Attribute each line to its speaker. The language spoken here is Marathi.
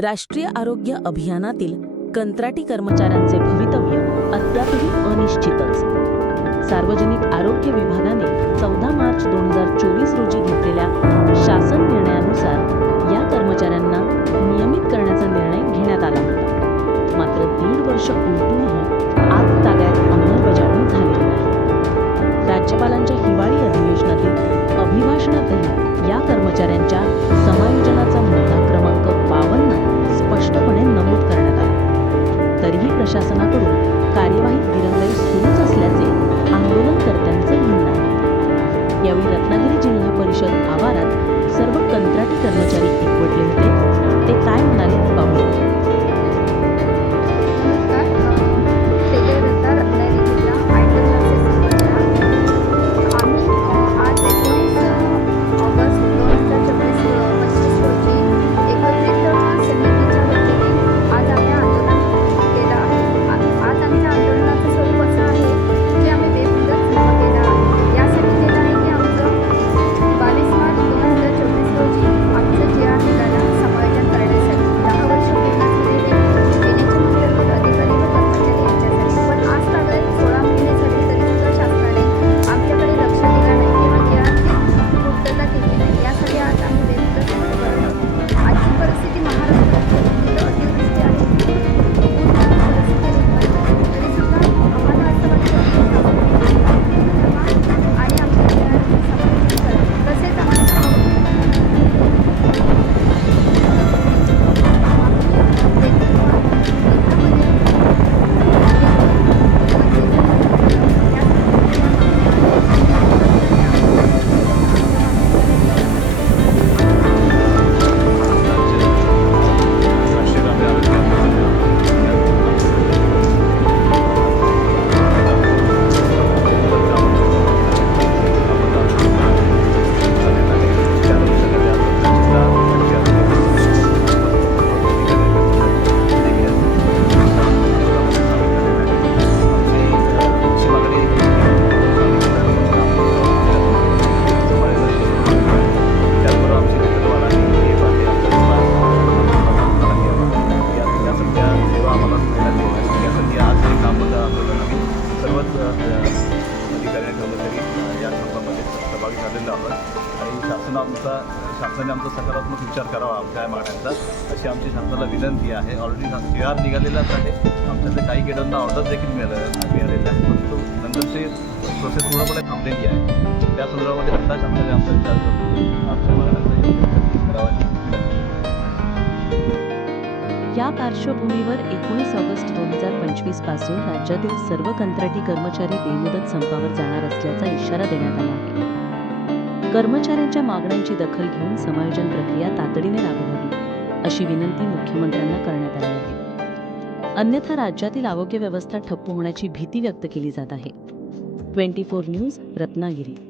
Speaker 1: राष्ट्रीय आरोग्य अभियानातील कंत्राटी कर्मचाऱ्यांचे भवितव्य अद्यापही अनिश्चितच. सार्वजनिक आरोग्य विभागाने चौदा मार्च दोन हजार चोवीस रोजी घेतलेल्या शासन निर्णयानुसार या कर्मचाऱ्यांना नियमित करण्याचा निर्णय घेण्यात आला होता. मात्र दीड वर्ष उलटूनही आज ताग्यात अंमलबजावणी झालेली नाही. राज्यपालांच्या
Speaker 2: आमचा शासनाने
Speaker 3: आमचा सकारात्मक विचार करावा आमच्या या मागण्यांचा अशी आमची शासनाला विनंती आहे. ऑलरेडी जे आर निघालेलाच आहे. आमच्याकडे काही गेडांना ऑर्डर देखील मिळालं मिळालेलं आहे. परंतु नंतरची प्रोसेस पूर्णपणे थांबलेली आहे. त्या संदर्भामध्ये आता शासनाने आमचा विचार करतो आमच्या मागण्यांचा करावा
Speaker 1: या पार्श्वभूमीवर एकोणीस ऑगस्ट दोन हजार पंचवीसपासून राज्यातील सर्व कंत्राटी कर्मचारी बेमुदत संपावर जाणार असल्याचा इशारा देण्यात आला आहे. कर्मचाऱ्यांच्या मागण्यांची दखल घेऊन समायोजन प्रक्रिया तातडीने राबवावी अशी विनंती मुख्यमंत्र्यांना करण्यात आली आहे. अन्यथा राज्यातील आरोग्य व्यवस्था ठप्प होण्याची भीती व्यक्त केली जात आहे. Twenty four news Ratnagiri.